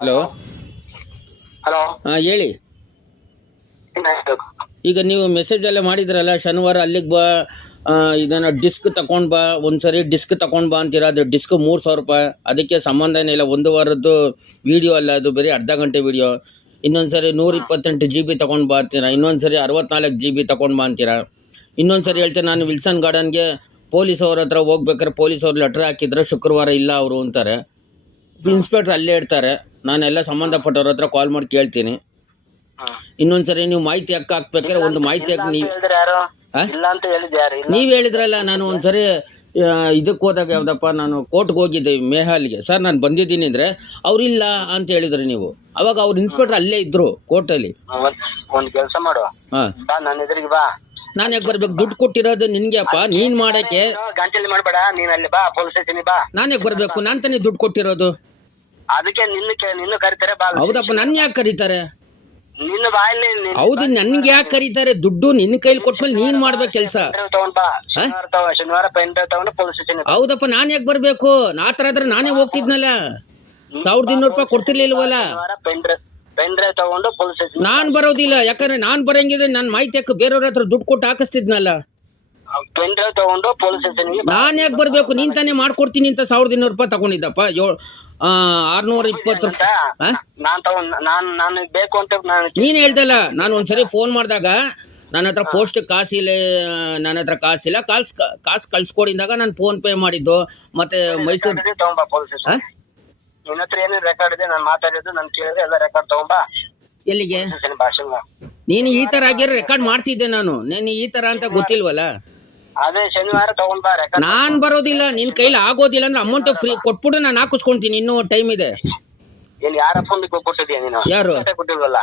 Hello. Hello. ಹೇಳಿ. ಈಗ ನೀವು ಮೆಸೇಜ್ ಎಲ್ಲ ಮಾಡಿದ್ರಲ್ಲ, ಶನಿವಾರ ಅಲ್ಲಿಗೆ ಬಾ, ಇದನ್ನ ಡಿಸ್ಕ್ ತಗೊಂಡ್ ಬಾ, ಒಂದ್ಸರಿ ಡಿಸ್ಕ್ ತಗೊಂಡ್ ಬಾ ಅಂತೀರ. ಅದು ಡಿಸ್ಕ್ 3,000 ರೂಪಾಯಿ. ಅದಕ್ಕೆ ಸಂಬಂಧನೇ ಇಲ್ಲ. 1 ವಾರದ್ದು ವಿಡಿಯೋ ಅಲ್ಲ, ಅದು ಬರೀ ಅರ್ಧ ಗಂಟೆ ವಿಡಿಯೋ. ಇನ್ನೊಂದ್ಸರಿ 128 GB ತಗೊಂಡ್ ಬಾ ಅಂತೀರಾ, ಇನ್ನೊಂದ್ಸರಿ 64 GB ತಗೊಂಡ್ ಬಾ ಅಂತೀರಾ. ಇನ್ನೊಂದ್ಸರಿ ಹೇಳ್ತೀನಿ, ನಾನು ವಿಲ್ಸನ್ ಗಾರ್ಡನ್ಗೆ ಪೊಲೀಸ್ ಅವ್ರ ಹತ್ರ ಹೋಗ್ಬೇಕಾರೆ ಪೊಲೀಸ್ ಅವ್ರು ಲೆಟ್ರ್ ಹಾಕಿದ್ರೆ ಶುಕ್ರವಾರ ಇಲ್ಲ ಅವರು ಅಂತಾರೆ. ಇನ್ಸ್ಪೆಕ್ಟರ್ ಅಲ್ಲೇ ಇರ್ತಾರೆ. ನಾನೆಲ್ಲ ಸಂಬಂಧಪಟ್ಟವ್ರ ಹತ್ರ ಕಾಲ್ ಮಾಡಿ ಕೇಳ್ತೀನಿ. ಇನ್ನೊಂದ್ಸರಿ ನೀವು ಮಾಹಿತಿ ಹಾಕ್ಬೇಕಾದ್ರೆ ಒಂದು ಮಾಹಿತಿ ನೀವ್ ಹೇಳಿದ್ರಲ್ಲ. ನಾನು ಒಂದ್ಸರಿ ಇದಕ್ಕೆ ಹೋದಾಗ ಯಾವ್ದಪ್ಪ, ನಾನು ಕೋರ್ಟ್ಗೆ ಹೋಗಿದ್ದೆ ಮೇಹಾಲ್ಗೆ. ಸರ್ ನಾನು ಬಂದಿದ್ದೀನಿ ಅಂದ್ರೆ ಅವ್ರಿಲ್ಲ ಅಂತ ಹೇಳಿದ್ರಿ ನೀವು. ಅವಾಗ ಅವ್ರ ಇನ್ಸ್ಪೆಕ್ಟರ್ ಅಲ್ಲೇ ಇದ್ರು ಕೋರ್ಟಲ್ಲಿ. ಒಂದ್ ಕೆಲಸ ಮಾಡು, ನನ್ನ ಎದುರಿಗೆ ಬಾ. ನಾನು ಯಾಕೆ ಬರ್ಬೇಕು? ದುಡ್ಡು ಕೊಟ್ಟಿರೋದು ನಿನ್ಗೆ ಅಪ್ಪ, ನೀನ್ ಮಾಡಕ್ಕೆ. ಗಂಟಲಿ ಮಾಡ್ಬೇಡ, ನೀನ್ ಅಲ್ಲಿ ಬಾ, ಪೊಲೀಸ್ ಸ್ಟೇಷನ್ ಬಾ. ನಾನು ಯಾಕೆ ಬರ್ಬೇಕು? ನಾನ್ ತಾನೇ ದುಡ್ಡು ಕೊಟ್ಟಿರೋದು. ಅದಕ್ಕೆ ನಿನ್ನ ಕರಿತಾರೆ ಬಾ. ಹೌದಪ್ಪ, ನನ್ ಯಾಕೆ ಕರೀತಾರೆ? ನಿನ್ನ ಬಾಯಲ್ಲಿ ಹೌದು, ನನ್ಗೆ ಯಾಕೆ ಕರೀತಾರೆ? ದುಡ್ಡು ನಿನ್ನ ಕೈಲಿ ಕೊಟ್ಮೇಲೆ ನೀನ್ ಮಾಡ್ಬೇಕು ಕೆಲಸ. ತಗೊಂಡ್ ಬಾ. ಶನಿವಾರ ಪೆನ್ ಡ್ರೈವ್ ತಗೊಂಡು ಪೊಲೀಸ್ ಸ್ಟೇಷನ್. ಹೌದಪ್ಪ, ನಾನ್ ಯಾಕೆ ಬರ್ಬೇಕು? ಆತರ ಆದ್ರೆ ನಾನೇ ಹೋಗ್ತಿದ್ನಲ್ಲ. 1,200 ರೂಪಾಯಿ ಕೊಡ್ತಿರ್ಲಿಲ್ವಲ್ಲ. ಪೆನ್ ಡ್ರೈವ್ ತಗೊಂಡು ಪೊಲೀಸ್ ಸ್ಟೇಷನ್. ನಾನ್ ಬರೋದಿಲ್ಲ, ಯಾಕಂದ್ರೆ ನಾನ್ ಬರಂಗಿದ್ರೆ ನನ್ ಮಾಹಿತಿ ಹಾಕಿ ಬೇರೆಯವ್ರ ಹತ್ರ ದುಡ್ಡು ಕೊಟ್ಟು ಹಾಕಿಸ್ತಿದ್ನಲ್ಲ. ಪೆನ್ ಡ್ರೈವ್ ತಗೊಂಡು ಪೊಲೀಸ್ ಸ್ಟೇಷನ್. ನಾನ್ ಯಾಕೆ ಬರ್ಬೇಕು? ನೀನ್ ತಾನೇ ಮಾಡ್ಕೊಡ್ತೀನಿ ಅಂತ 1,200 ರೂಪಾಯಿ ತಗೊಂಡಿದ್ದಪ್ಪ. 620 ರೂಪಾಯಿ ನಾನು ಬೇಕು ಅಂತ ನೀನ್ ಹೇಳ್ದಲ್ಲ. ನಾನು ಒಂದ್ಸರಿ ಫೋನ್ ಮಾಡಿದಾಗ ನನ್ನ ಹತ್ರ ಪೋಸ್ಟ್ ಕಾಸಿಲ್ಲ, ನನ್ನ ಹತ್ರ ಕಾಸಿಲ್ಲ, ಕಾಸು ಕಳ್ಸ್ಕೊಡಿದಾಗ ನಾನು ಫೋನ್ ಪೇ ಮಾಡಿದ್ದು. ಮತ್ತೆ ಮೈಸೂರು ತಗೊಂಬಾ ಪೊಲೀಸ್ ಸ್ಟೇಷನ್. ನಿನ್ನ ಹತ್ರ ಏನೇನು ರೆಕಾರ್ಡ್ ಇದೆ, ನಾನು ಮಾತಾಡಿದ್ದು, ನಾನು ಕೇಳಿದ್ರೆ ಎಲ್ಲ ರೆಕಾರ್ಡ್ ತಗೊಂಬಾ. ಎಲ್ಲಿಗೆ? ಭಾಷಣ. ನೀನು ಈ ತರ ಆಗಿರೋ ರೆಕಾರ್ಡ್ ಮಾಡ್ತಿದ್ದೆ ನಾನು. ನೀನು ಈ ತರ ಅಂತ ಗೊತ್ತಿಲ್ವಲ್ಲ. ಅದೇ ಶನಿವಾರ ತಗೊಂಡ್ ಬಾ ರೆಕಾರ್ಡ್. ನಾನ್ ಬರೋದಿಲ್ಲ, ನಿನ್ ಕೈಲಿ ಆಗೋದಿಲ್ಲ ಅಂದ್ರೆ ಅಮೌಂಟ್ ಫ್ರೀ ಕೊಟ್ಬಿಟ್ಟು ನಾನು ಹಾಕಿಸ್ಕೊಂತೀನಿ. ಇನ್ನೂ ಟೈಮ್ ಇದೆ. ಏನ್ ಯಾರ ಫೋನ್ ಕೊಟ್ಟಿದ್ಯಾ ನೀನು? ಯಾರು ಕೊಟ್ಟಿಲ್ವಲ್ಲ,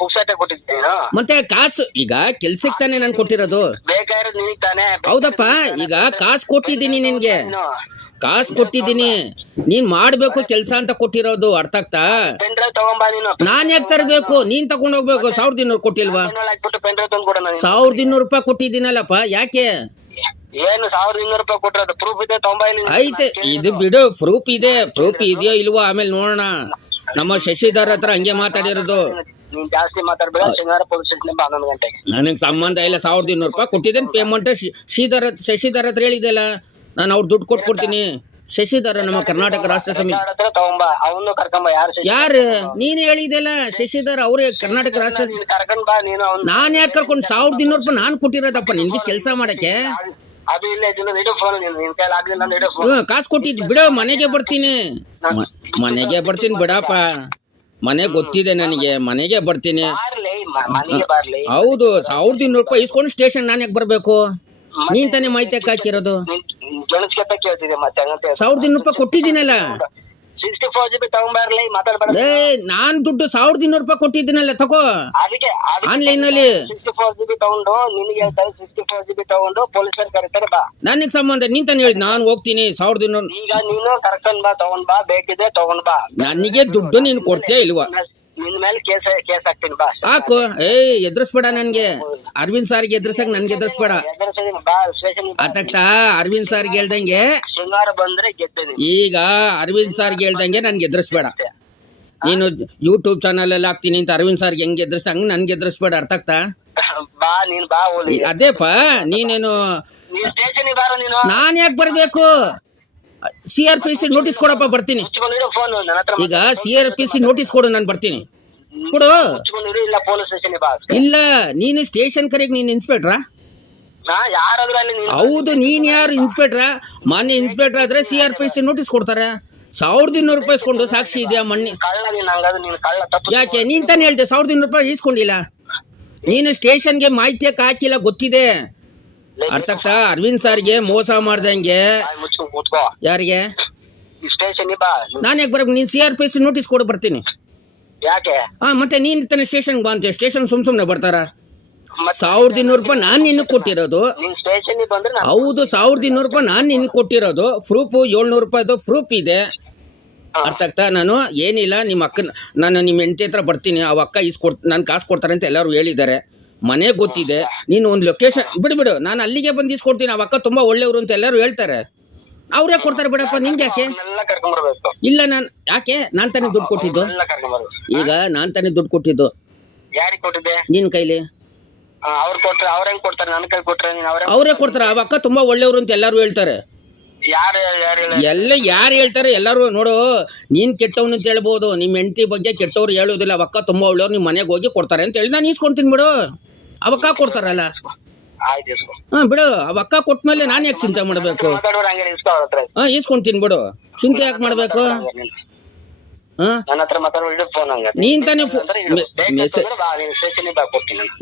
ಪುಕ್ಸಟೆ ಕೊಟ್ಟಿದ್ದೆ ನೀನು. ಮತ್ತೆ ಕಾಸು ಈಗ ಕೆಲ್ಸಕ್ಕೆ ತಾನೇ ನಾನು ಕೊಟ್ಟಿರೋದು. ಬೇಕಾಗಿರೋದು ನಿನಗ್ ತಾನೇ. ಹೌದಪ್ಪ, ಈಗ ಕಾಸು ಕೊಟ್ಟಿದ್ದೀನಿ ನಿನ್ಗೆ, ಕಾಸು ಕೊಟ್ಟಿದ್ದೀನಿ. ನೀನ್ ಮಾಡ್ಬೇಕು ಕೆಲ್ಸ ಅಂತ ಕೊಟ್ಟಿರೋದು. ಅರ್ಥ ಆಗ್ತಾ? ಪೆನ್ ಡ್ರೈವ್ ತಗೊಂಬಾ ನೀನು. ನಾನ್ ಯಾಕೆ ತರ್ಬೇಕು? ನೀನ್ ತಗೊಂಡ್ ಹೋಗ್ಬೇಕು. 1,200 ಕೊಟ್ಟಿಲ್ವಾ? ಪೆನ್ ಡ್ರೈವ್ ತಂದು ಕೊಡ. 1,200 ರೂಪಾಯಿ ಕೊಟ್ಟಿದ್ದೀನಲ್ಲಪ್ಪ. ಯಾಕೆ? ಏನು 1,200 ರೂಪಾಯಿ ಕೊಟ್ಟಿರೋದು? ಪ್ರೂಫ್ ಇದೆ, ತಗೊಂಬಾ. ಐತೆ, ಇದು ಬಿಡು. ಪ್ರೂಫ್ ಇದೆ. ಪ್ರೂಫ್ ಇದೆಯೋ ಇಲ್ವೋ ಆಮೇಲೆ ನೋಡೋಣ. ನಮ್ಮ ಶಶಿಧರ್ ಹತ್ರ ಹಂಗೆ ಮಾತಾಡಿರೋದು. ನೀನ್ ಜಾಸ್ತಿ ಮಾತಾಡ್ಬೇಡ. ಶನಿವಾರ ಪೊಲೀಸ್ ಸ್ಟೇಷನ್ ಬಾ 11 ಗಂಟೆಗೆ. ನನಗೆ ಸಂಬಂಧ ಇಲ್ಲ. 1,200 ರೂಪಾಯಿ ಕೊಟ್ಟಿದ್ದೇನೆ. ಪೇಮೆಂಟ್ ಶಶಿಧರ್ ಹತ್ರ ಹೇಳಿದೆಲ್ಲ, ನಾನು ಅವ್ರು ದುಡ್ಡು ಕೊಟ್ಬಿಡ್ತೀನಿ. ಶಶಿಧರ್ ನಮ್ಮ ಕರ್ನಾಟಕ ರಾಷ್ಟ್ರ ಸಮಿತಿ. ತಗೊಂಬಾ, ಅವನು ಕರ್ಕೊಂಬ. ಯಾರು? ನೀನ್ ಹೇಳಿದೆಲ್ಲ ಶಶಿಧರ್ ಅವ್ರೇ ಕರ್ನಾಟಕ ರಾಷ್ಟ್ರ. ಕರ್ಕೊಂಡ್ ಬಾ ನೀನು. ನಾನ್ ಯಾಕೆ ಕರ್ಕೊಂಡು? 1,200 ರೂಪಾಯಿ ನಾನ್ ಕೊಟ್ಟಿರೋದಪ್ಪ ನಿನ್ಗೆ ಕೆಲಸ ಮಾಡಕ್ಕೆ. ಅದು ಇಲ್ಲ, ಇದನ್ನ ಇಡೋ ಫೋನ್. ನಿನ್ ಕೈಲಿ ಆಗ್ಲಿಲ್ಲ ಅಂದ್ರೆ ಇಡೋ ಫೋನ್. ಕಾಸು ಕೊಟ್ಟಿದ್ದು ಬಿಡೋ. ಮನೆಗೆ ಬರ್ತೀನಿ, ಮನೆಗೆ ಬರ್ತೀನಿ ಬಿಡಪ್ಪ. ಮನೆ ಗೊತ್ತಿದೆ ನನಗೆ, ಮನೆಗೆ ಬರ್ತೀನಿ. ಹೌದು, 1,200 ರೂಪಾಯಿ ಇಸ್ಕೊಂಡು ಸ್ಟೇಷನ್ ನಾನು ಯಾಕೆ ಬರ್ಬೇಕು? ನೀನ್ ತಾನೇ ಮಾಹಿತಿ ಹಾಕಿರೋದು. 1,200 ರೂಪಾಯಿ ಕೊಟ್ಟಿದ್ದೀನಲ್ಲ. 64 GB ತಗೊಂಬರ್ಲಿ, ಮಾತಾಡ್ಬೇಡ. ನಾನ್ ದುಡ್ಡು 1,200 ರೂಪಾಯಿ ಕೊಟ್ಟಿದ್ದೀನಲ್ಲ, ತಗೋ. ಅದಕ್ಕೆ ಆನ್ಲೈನ್ ನಲ್ಲಿ 64 GB ತಗೊಂಡು ನಿನಗೆ ಹೇಳ್ತಾರೆ. 64 GB ತಗೊಂಡು ಪೊಲೀಸರು ಕರೀತಾರೆ ಬಾ. ನನಗೆ ಸಂಬಂಧ. ನೀನ್ ತಾನೇ ಹೇಳಿದ್ ನಾನು ಹೋಗ್ತೀನಿ. 1,200 ಈಗ ನೀನು ಕರ್ಕೊಂಡ್ ಬಾ, ತಗೊಂಡ್ ಬಾ. ಬೇಕಿದೆ ತಗೊಂಡ್ ಬಾ. ನನಗೆ ದುಡ್ಡು ನೀನ್ ಕೊಡ್ತೀಯ ಇಲ್ವಾ? ನಿನ್ ಮೇಲೆ ಕೇಸ್ ಹಾಕ್ತೀನಿ ಬಾ. ಹಾಕು. ಎದುರಿಸ್ಬೇಡ ನನ್ಗೆ. ಅರವಿಂದ್ ಸಾರ್ಗೆ ಎದುರ್ಸಕ್ ನನ್ಗೆ ಎದುರಿಸ್ಬೇಡ. ಅತಕ್ತಾ ಅರವಿಂದ್ ಸಾರ್ಗೆ ಹೇಳ್ದಂಗೆ ಶನಿವಾರ ಬಂದ್ರೆ ಗೆದ್ದೆ. ಈಗ ಅರವಿಂದ್ ಸಾರ್ಗೆ ಹೇಳ್ದಂಗೆ ನನ್ಗೆ ಎದುರಿಸ್ಬೇಡ. ನೀನು ಯೂಟ್ಯೂಬ್ ಚಾನಲ್ ಅಲ್ಲಿ ಹಾಕ್ತೀನಿ ಅಂತ ಅರವಿಂದ್ ಸಾರ್ಗೆ ಹೆಂಗೆ ಎದುರಿಸ್ತ ಹಂಗೆ ನನ್ಗೆ ಎದುರಿಸ್ಬೇಡ. ಅರ್ಥ ಆಗ್ತಾ? ಬಾ ನೀನ್ ಬಾ. ಅದೇಪ, ನೀನೇನು ಸ್ಟೇಷನ್ ಬಾರ ನೀನು. ನಾನ್ ಯಾಕೆ ಬರ್ಬೇಕು? CRPC ನೋಟಿಸ್ ಕೊಡಪ್ಪ, ಬರ್ತೀನಿ. ಈಗ CRPC ನೋಟಿಸ್ ಕೊಡು, ನಾನು ಬರ್ತೀನಿ. ಕೊಡು. ಇಲ್ಲ ಪೊಲೀಸ್ ಸ್ಟೇಷನ್ ಬಾ. ಇಲ್ಲ, ನೀನು ಸ್ಟೇಷನ್ ಕರೆಗೆ ನೀನ್ ಇನ್ಸ್ಪೆಕ್ಟ್ರಾ? ಹೌದು, ನೀನ್ ಯಾರು? ಇನ್ಸ್ಪೆಕ್ಟ್ರಾ? ಮಾನ್ಯ ಇನ್ಸ್ಪೆಕ್ಟರ್ ಆದ್ರೆ CRPC ನೋಟಿಸ್ ಕೊಡ್ತಾರೆ. 1,200 ರೂಪಾಯಿ ಇಸ್ಕೊಂಡು ಸಾಕ್ಷಿ ಇದೆಯಾ? ಮಣ್ಣಿ ಯಾಕೆ? ನೀನ್ ತಾನೇ ಹೇಳ್ದೆ 1,200 ರೂಪಾಯಿ ಇಸ್ಕೊಂಡಿಲ್ಲ. ನೀನು ಸ್ಟೇಷನ್ಗೆ ಮಾಹಿತಿ ಹಾಕಿಲ್ಲ, ಗೊತ್ತಿದೆ. ಅರ್ಥ ಆಗ್ತಾ? ಅರವಿಂದ್ ಸಾರ್ಗೆ ಮೋಸ ಮಾಡ್ದಂಗೆ. ಯಾರಿಗೆ? ನಾನು ಯಾಕೆ ಬರ್ಬೇಕು? ನೀನ್ CRPC ನೋಟಿಸ್ ಕೊಡು, ಬರ್ತೀನಿ. ಯಾಕೆ? ಮತ್ತೆ ನೀನ್ ತಾನೆ ಸ್ಟೇಷನ್ ಬಾ ಅಂತ. ಸ್ಟೇಷನ್ ಸುಮ್ನೆ ಬರ್ತಾರ? 1,200 ರೂಪಾಯಿ ನಾನ್ ನಿನ್ನ ಕೊಟ್ಟಿರೋದು. ಹೌದು, 1,200 ರೂಪಾಯಿ ನಾನ್ ನಿನ್ನ ಕೊಟ್ಟಿರೋದು. ಪ್ರೂಫ್ 700 ರೂಪಾಯಿದು ಪ್ರೂಫ್ ಇದೆ. ಅರ್ಥ ಆಗ್ತಾ? ನಾನು ಏನಿಲ್ಲ, ನಿಮ್ಮ ಅಕ್ಕನ, ನಾನು ನಿಮ್ಮ ಹೆಂಡತಿ ಹತ್ರ ಬರ್ತೀನಿ. ಅವ ಅಕ್ಕ ನಾನು ಕಾಸು ಕೊಡ್ತಾರೆ ಅಂತ ಎಲ್ಲರೂ ಹೇಳಿದ್ದಾರೆ. ಮನೆ ಗೊತ್ತಿದೆ. ನೀನು ಒಂದು ಲೊಕೇಶನ್ ಬಿಡು. ನಾನು ಅಲ್ಲಿಗೆ ಬಂದು ಇಸ್ಕೊಡ್ತೀನಿ. ಅವ ಅಕ್ಕ ತುಂಬಾ ಒಳ್ಳೆಯವರು ಅಂತ ಎಲ್ಲರೂ ಹೇಳ್ತಾರೆ. ಅವರೇ ಕೊಡ್ತಾರೆ ಬಿಡಪ್ಪ, ನಿಂಗೆ ಯಾಕೆ? ಎಲ್ಲ ಕರ್ಕೊಂಡ್ಬರ್ಬೇಕು. ಇಲ್ಲ ಯಾಕೆ ನಾನು ತಾನೇ ದುಡ್ಡು ಕೊಟ್ಟಿದ್ದು. ಎಲ್ಲ ಕರ್ಕೊಂಡ್ಬರ್ಬೇಕು. ಈಗ ನಾನು ತಾನೇ ದುಡ್ಡು ಕೊಟ್ಟಿದ್ದು. ಯಾರಿಗೆ ಕೊಟ್ಟಿದ್ದೆ? ನಿನ್ ಕೈಲಿ. ಅವ್ರು ಕೊಟ್ರೆ ಅವ್ರ ಹೆಂಗ್ ಕೊಡ್ತಾರೆ? ನನ್ನ ಕೈ ಕೊಟ್ರೆ ಅವರೇ ಕೊಡ್ತಾರೆ. ಆ ಅಕ್ಕ ತುಂಬಾ ಒಳ್ಳೆಯವರು ಅಂತ ಎಲ್ಲಾರು ಹೇಳ್ತಾರೆ. ಯಾರು ಯಾರು ಹೇಳ್ತಾರೆ? ಎಲ್ಲರೂ ನೋಡು, ನೀನ್ ಕೆಟ್ಟವನು ಅಂತ ಹೇಳ್ಬೋದು, ನಿಮ್ಮ ಹೆಂಡತಿ ಬಗ್ಗೆ ಕೆಟ್ಟವ್ರು ಹೇಳೋದಿಲ್ಲ. ಅವಕ್ಕ ತುಂಬಾ ಒಳ್ಳೆಯವ್ರು, ನಿಮ್ಮ ಮನೆಗೆ ಹೋಗಿ ಕೊಡ್ತಾರೆ ಅಂತ ಹೇಳಿ ನಾನು ಈಸ್ಕೊಂತೀನಿ ಬಿಡು. ಅವಕ್ಕ ಕೊಡ್ತಾರಲ್ಲ. ಬಿಡು, ಅವಕ್ಕ ಕೊಟ್ಮೇಲೆ ನಾನು ಯಾಕೆ ಚಿಂತೆ ಮಾಡ್ಬೇಕು? ಈಸ್ಕೊಂತೀನಿ ಬಿಡು, ಚಿಂತೆ ಯಾಕೆ ಮಾಡ್ಬೇಕು? ನೀನ್ ತಾನೇ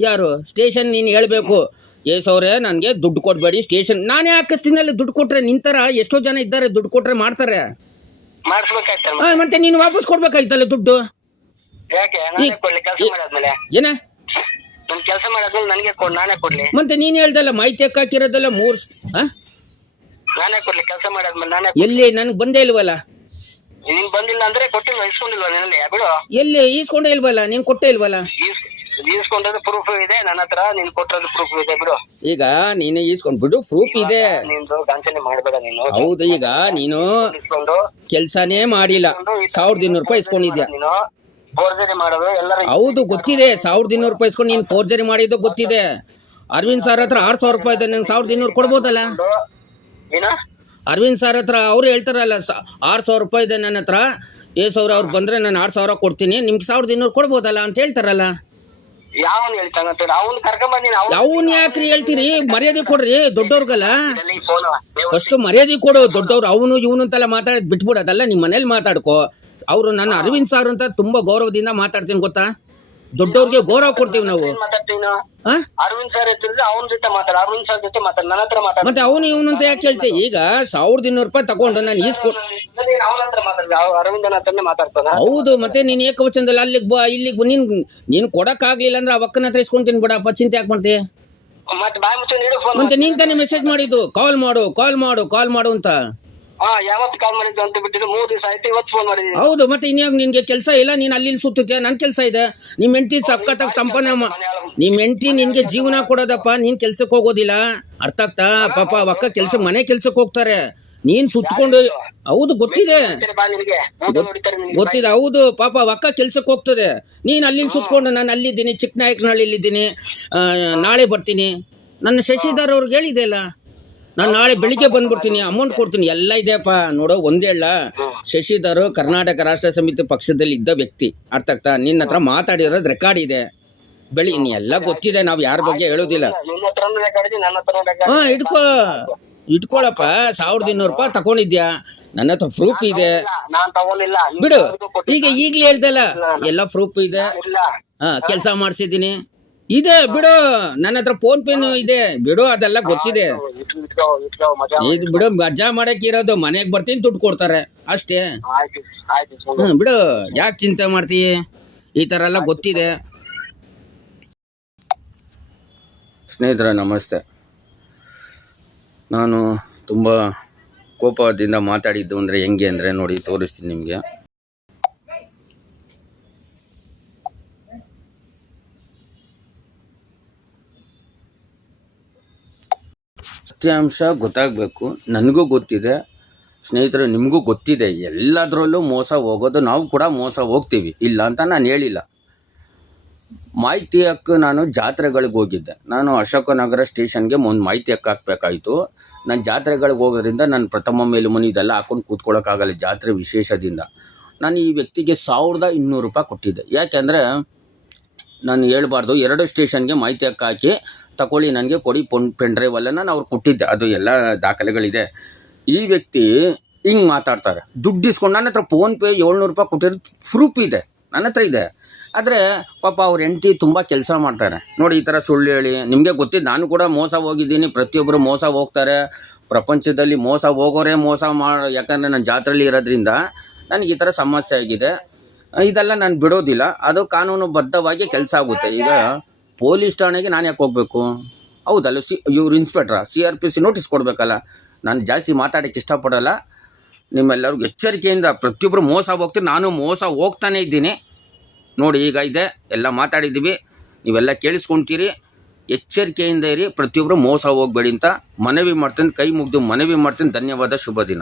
ಯಾರು ಸ್ಟೇಷನ್ ನೀನ್ ಹೇಳ್ಬೇಕು, ಏಸವ್ರೆ ನನಗೆ ದುಡ್ಡು ಕೊಡ್ಬೇಡಿ ಸ್ಟೇಷನ್ ನಾನೇ ಹಾಕಿಸ್ತೀನಿ. ಅಲ್ಲಿ ದುಡ್ಡು ಕೊಟ್ರೆ ನಿಂತರ ಎಷ್ಟೋ ಜನ ಇದ್ದಾರೆ, ದುಡ್ಡು ಕೊಟ್ರೆ ಮಾಡ್ತಾರೆ. ಮತ್ತೆ ನೀನು ವಾಪಸ್ ಕೊಡ್ಬೇಕಾಯ್ತಲ್ಲ ದುಡ್ಡು. ಏನ ಕೆಲಸ ಮಾಡೋದ್ಮೇಲೆ ನನಗೆ ನಾನೇ ಕೊಡ್ಲಿ? ಮತ್ತೆ ನೀನ್ ಹೇಳ್ದಲ್ಲ ಮಾಹಿತಿ ಹಾಕಿರೋದಲ್ಲ ನಾನೇ ಕೊಡ್ಲಿ ಕೆಲಸ ಮಾಡಾದ್ಮೇಲೆ? ನಾನೇ ಎಲ್ಲಿ? ನನ್ಗೆ ಬಂದೇ ಇಲ್ವಲ್ಲ. ನೀನ್ ಬಂದಿಲ್ಲ ಅಂದ್ರೆ ಕೊಟ್ಟಿಲ್ವ? ಇಸ್ಕೊಂಡಿಲ್ವಾ ನಿನ್ನಲ್ಲಿ? ಬಿಡು, ಎಲ್ಲಿ ಈಸ್ಕೊಂಡೇ ಇಲ್ವಲ್ಲ, ನೀನ್ ಕೊಟ್ಟೇ ಇಲ್ವಲ್ಲ. ಈಸ್ಕೊಂಡ್ರೆ ಪ್ರೂಫ್ ಇದೆ ನನ್ನ ಹತ್ರ, ನೀನ್ ಕೊಟ್ಟದ್ದು ಪ್ರೂಫ್ ಇದೆ. ಬಿಡು, ಈಗ ನೀನು ಈಸ್ಕೊಂಡ್ ಬಿಡು, ಪ್ರೂಫ್ ಇದೆ. ನಿಂದು ಗಾಂಚಲಿ ಮಾಡ್ಬೇಡ ನೀನು. ಹೌದು, ಈಗ ನೀನು ಕೆಲ್ಸಾನೇ ಮಾಡಿಲ್ಲ, 1200 ರೂಪಾಯಿ ಇಸ್ಕೊಂಡಿದ್ಯಾ. ನೀನು ಫೋರ್ಜರಿ ಮಾಡೋದು ಎಲ್ಲರೂ ಹೌದು ಗೊತ್ತಿದೆ. 1200 ರೂಪಾಯಿ ಇಸ್ಕೊಂಡು ನೀನು ಫೋರ್ಜರಿ ಮಾಡಿದ್ದು ಗೊತ್ತಿದೆ. ಅರವಿಂದ್ ಸರ್ ಹತ್ರ 6000 ರೂಪಾಯಿ ಇದೆ, ನಂಗೆ 1200 ಕೊಡ್ಬೋದಲ್ಲ. ಏನ ಅರವಿಂದ್ ಸರ್ ಹತ್ರ ಅವ್ರು ಹೇಳ್ತಾರಲ್ಲ 6000 ರೂಪಾಯಿ ಇದೆ ನನ್ನ ಹತ್ರ, 7000 ಅವ್ರು ಬಂದ್ರೆ ನಾನು 6000 ಕೊಡ್ತೀನಿ, ನಿಮ್ಗೆ 1200 ಕೊಡ್ಬೋದಲ್ಲ ಅಂತ ಹೇಳ್ತಾರಲ್ಲ. ಯಾವನ್ ಹೇಳ್ತಾನ? ಅವ್ನು ಕರ್ಕೊಂಬಂದಿನ. ಯಾವನ್ ಯಾಕ್ರಿ ಹೇಳ್ತೀರಿ? ಮರ್ಯಾದೆ ಕೊಡ್ರಿ ದೊಡ್ಡವ್ರಿಗಲ್ಲ. ಫಸ್ಟ್ ಮರ್ಯಾದೆ ಕೊಡು ದೊಡ್ಡವ್ರು. ಅವನು ಇವನು ಅಂತೆಲ್ಲ ಮಾತಾಡಿ ಬಿಟ್ಬಿಡೋದಲ್ಲ, ನಿಮ್ಮ ಮನೇಲಿ ಮಾತಾಡ್ಕೋ. ಅವರು ನನ್ನ ಅರವಿಂದ್ ಸರ್ ಅಂತ ತುಂಬಾ ಗೌರವದಿಂದ ಮಾತಾಡ್ತೀನಿ ಗೊತ್ತಾ. ದೊಡ್ಡವ್ರಿಗೆ ಗೌರವ ಕೊಡ್ತೀವಿ ನಾವು. ಅರವಿಂದ್ ಸರ್ ಅವನ ಜೊತೆ ಮಾತಾಡ, ಅರವಿಂದ್ ಸರ್ ಜೊತೆ ಮಾತಾಡ, ನನ್ನ ಹತ್ರ ಮಾತಾಡ. ಮತ್ತೆ ಅವನು ಇವನು ಅಂತ ಯಾಕೆ ಹೇಳ್ತೆ? ಈಗ 1200 ರೂಪಾಯಿ ತಗೊಂಡು ನಾನು ಈಸ್ಕೊಂಡು ಅವನ ಹತ್ರ ಮಾತಾಡ, ಅರವಿಂದನ ಹತ್ರನೇ ಮಾತಾಡ್ತಾನ. ಹೌದು, ಮತ್ತೆ ನೀನ್ ಏಕವಚನದಲ್ಲಿ ಅಲ್ಲಿಗೆ ಬಾ ಇಲ್ಲಿಗೆ ನೀನ್ ಕೊಡಕ್ಕಾಗ್ಲಿಲ್ಲ ಅಂದ್ರೆ ಆ ಅಕ್ಕನ ಹತ್ರ ಇಸ್ಕೊಂತೀನಿ ಬಿಡಪ್ಪ, ಚಿಂತೆ ಯಾಕೆ ಮಾಡ್ತೀಯ? ಮತ್ತೆ ಬಾಯ್ ಮುಚ್ಚ ನೀಡು ಫೋನ್. ಮತ್ತೆ ನೀನ್ ತಾನೇ ಮೆಸೇಜ್ ಮಾಡಿದ್ದು ಕಾಲ್ ಮಾಡು ಅಂತ. ಯಾವತ್ತು ಕಾಲ್ ಮಾಡಿದ್ದು ಅಂತ ಬಿಟ್ಟಿದ್ದು 3 ದಿವಸ ಆಯ್ತು, ಇವತ್ತು ಫೋನ್ ಮಾಡಿದ್ದೀನಿ. ಹೌದು, ಮತ್ತೆ ಇನ್ಯಾಗ ನಿನ್ಗೆ ಕೆಲಸ ಇಲ್ಲ, ನೀನ್ ಅಲ್ಲಿ ಸುತ್ತುತ್ತೀಯ. ನನ್ ಕೆಲಸ ಇದೆ. ನಿಮ್ ಹೆಂಡತಿ ಸಕ್ಕತ್ತಾಗ ಸಂಪಾದನೆ ನಿಮ್ ಹೆಂಡತಿ ನಿನ್ಗೆ ಜೀವನ ಕೊಡೋದಪ್ಪ, ನೀನ್ ಕೆಲ್ಸಕ್ಕೆ ಹೋಗೋದಿಲ್ಲ. ಅರ್ಥ ಆಗ್ತಾ? ಪಾಪ ಅಕ್ಕ ಮನೆ ಕೆಲ್ಸಕ್ಕೆ ಹೋಗ್ತಾರೆ, ನೀನ್ ಸುತ್ಕೊಂಡು. ಹೌದು ಗೊತ್ತಿದೆ. ಹೌದು, ಪಾಪ ಅಕ್ಕ ಕೆಲ್ಸಕ್ಕೆ ಹೋಗ್ತದೆ, ನೀನ್ ಅಲ್ಲಿ ಸುತ್ಕೊಂಡು. ನಾನು ಅಲ್ಲಿದ್ದೀನಿ, ಚಿಕ್ಕನಾಯಕನಹಳ್ಳಿಲಿದ್ದೀನಿ, ನಾಳೆ ಬರ್ತೀನಿ. ನನ್ನ ಶಶಿಧರ್ ಅವ್ರಿಗೆ ಹೇಳಿದೆ ಅಲ್ಲ, ನಾನು ನಾಳೆ ಬೆಳಿಗ್ಗೆ ಬಂದ್ಬಿಡ್ತೀನಿ, ಅಮೌಂಟ್ ಕೊಡ್ತೀನಿ, ಎಲ್ಲ ಇದೆಯಪ್ಪ. ನೋಡೋ ಒಂದೇ ಹೇಳ, ಶಶಿಧರ್ ಕರ್ನಾಟಕ ರಾಷ್ಟ್ರ ಸಮಿತಿ ಪಕ್ಷದಲ್ಲಿ ಇದ್ದ ವ್ಯಕ್ತಿ. ಅರ್ಥ ಆಗ್ತಾ? ನಿನ್ನ ಹತ್ರ ಮಾತಾಡಿರೋದು ರೆಕಾರ್ಡ್ ಇದೆ, ನೀ ಎಲ್ಲ ಗೊತ್ತಿದೆ, ನಾವು ಯಾರ ಬಗ್ಗೆ ಹೇಳೋದಿಲ್ಲ. ಇಟ್ಕೊಳಪ್ಪ. 1200 ರೂಪಾಯಿ ತಗೊಂಡಿದ್ಯಾ, ನನ್ನ ಹತ್ರ ಪ್ರೂಫ್ ಇದೆ. ಬಿಡು, ಈಗ್ಲೇ ಹೇಳ್ದಲ್ಲ ಎಲ್ಲ ಪ್ರೂಫ್ ಇದೆ. ಕೆಲಸ ಮಾಡಿಸಿದ್ದೀನಿ ಇದೆ, ಬಿಡು. ನನ್ನ ಹತ್ರ ಫೋನ್ ಪೇನು ಇದೆ, ಬಿಡು, ಅದೆಲ್ಲ ಗೊತ್ತಿದೆ. ಇದು ಬಿಡು, ಮಜಾ ಮಾಡಕ್ ಇರೋದು. ಮನೆಗೆ ಬರ್ತೀನಿ, ದುಡ್ಡು ಕೊಡ್ತಾರೆ ಅಷ್ಟೇ. ಬಿಡು, ಯಾಕೆ ಚಿಂತೆ ಮಾಡ್ತೀಯ? ಈ ತರ ಎಲ್ಲ ಗೊತ್ತಿದೆ. ಸ್ನೇಹಿತರೆ ನಮಸ್ತೆ. ನಾನು ತುಂಬ ಕೋಪದಿಂದ ಮಾತಾಡಿದ್ದು ಅಂದರೆ ಹೆಂಗೆ ಅಂದರೆ ನೋಡಿ, ತೋರಿಸ್ತೀನಿ ನಿಮಗೆ. ಸತ್ಯಾಂಶ ಗೊತ್ತಾಗಬೇಕು. ನನಗೂ ಗೊತ್ತಿದೆ ಸ್ನೇಹಿತರೆ, ನಿಮಗೂ ಗೊತ್ತಿದೆ. ಎಲ್ಲದರಲ್ಲೂ ಮೋಸ ಹೋಗೋದು, ನಾವು ಕೂಡ ಮೋಸ ಹೋಗ್ತೀವಿ, ಇಲ್ಲ ಅಂತ ನಾನು ಹೇಳಿಲ್ಲ. ಮಾಹಿತಿ ಹಕ್ಕು, ನಾನು ಜಾತ್ರೆಗಳಿಗೆ ಹೋಗಿದ್ದೆ. ನಾನು ಅಶೋಕನಗರ ಸ್ಟೇಷನ್ಗೆ ಒಂದು ಮಾಹಿತಿ ಹಕ್ಕು ಹಾಕಬೇಕಾಯಿತು. ನಾನು ಜಾತ್ರೆಗಳಿಗೆ ಹೋಗೋದ್ರಿಂದ ನಾನು ಪ್ರಥಮ ಮೇಲುಮನಿ ಇದೆಲ್ಲ ಹಾಕೊಂಡು ಕೂತ್ಕೊಳ್ಳೋಕ್ಕಾಗಲ್ಲ ಜಾತ್ರೆ ವಿಶೇಷದಿಂದ. ನಾನು ಈ ವ್ಯಕ್ತಿಗೆ 1200 ರೂಪಾಯಿ ಕೊಟ್ಟಿದ್ದೆ. ಯಾಕೆಂದರೆ ನಾನು ಹೇಳ್ಬಾರ್ದು, 2 ಸ್ಟೇಷನ್ಗೆ ಮಾಹಿತಿ ಹಕ್ಕು ಹಾಕಿ ತಗೊಳ್ಳಿ, ನನಗೆ ಕೊಡಿ ಪೆನ್ ಡ್ರೈವ್ ಎಲ್ಲ ನಾನು ಅವ್ರು ಕೊಟ್ಟಿದ್ದೆ, ಅದು ಎಲ್ಲ ದಾಖಲೆಗಳಿದೆ. ಈ ವ್ಯಕ್ತಿ ಹಿಂಗೆ ಮಾತಾಡ್ತಾರೆ, ದುಡ್ಡು ಇಸ್ಕೊಂಡು. ನನ್ನ ಹತ್ರ ಫೋನ್ಪೇ 700 ರೂಪಾಯಿ ಕೊಟ್ಟಿರೋದು ಪ್ರೂಫ್ ಇದೆ, ನನ್ನ ಹತ್ರ ಇದೆ. ಆದರೆ ಪಾಪ ಅವ್ರ ಹೆಂಡತಿ ತುಂಬ ಕೆಲಸ ಮಾಡ್ತಾರೆ ನೋಡಿ. ಈ ಥರ ಸುಳ್ಳು ಹೇಳಿ, ನಿಮಗೆ ಗೊತ್ತಿದ್ದು, ನಾನು ಕೂಡ ಮೋಸ ಹೋಗಿದ್ದೀನಿ, ಪ್ರತಿಯೊಬ್ಬರು ಮೋಸ ಹೋಗ್ತಾರೆ. ಪ್ರಪಂಚದಲ್ಲಿ ಮೋಸ ಹೋಗೋರೇ ಮೋಸ ಯಾಕಂದರೆ ನಾನು ಜಾತ್ರೆಯಲ್ಲಿ ಇರೋದ್ರಿಂದ ನನಗೆ ಈ ಥರ ಸಮಸ್ಯೆ ಆಗಿದೆ. ಇದೆಲ್ಲ ನಾನು ಬಿಡೋದಿಲ್ಲ, ಅದು ಕಾನೂನುಬದ್ಧವಾಗಿ ಕೆಲಸ ಆಗುತ್ತೆ. ಈಗ ಪೊಲೀಸ್ ಠಾಣೆಗೆ ನಾನು ಯಾಕೆ ಹೋಗಬೇಕು? ಹೌದಲ್ಲ, ಇವ್ರು ಇನ್ಸ್ಪೆಕ್ಟ್ರಾ, CRPC ನೋಟಿಸ್ ಕೊಡಬೇಕಲ್ಲ. ನಾನು ಜಾಸ್ತಿ ಮಾತಾಡೋಕ್ಕೆ ಇಷ್ಟಪಡೋಲ್ಲ. ನಿಮ್ಮೆಲ್ಲರಿಗೂ ಎಚ್ಚರಿಕೆಯಿಂದ, ಪ್ರತಿಯೊಬ್ಬರು ಮೋಸ ಹೋಗ್ತೀರಿ, ನಾನು ಮೋಸ ಹೋಗ್ತಾನೇ ಇದ್ದೀನಿ ನೋಡಿ. ಈಗ ಇದೆ ಎಲ್ಲ ಮಾತಾಡಿದ್ದೀವಿ, ನೀವೆಲ್ಲ ಕೇಳಿಸ್ಕೊಳ್ತೀರಿ. ಎಚ್ಚರಿಕೆಯಿಂದ ಇರಿ, ಪ್ರತಿಯೊಬ್ಬರು ಮೋಸ ಹೋಗಬೇಡಿ ಅಂತ ಮನವಿ ಮಾಡ್ತೀನಿ, ಕೈ ಮುಗಿದು ಮನವಿ ಮಾಡ್ತೀನಿ. ಧನ್ಯವಾದ, ಶುಭ ದಿನ.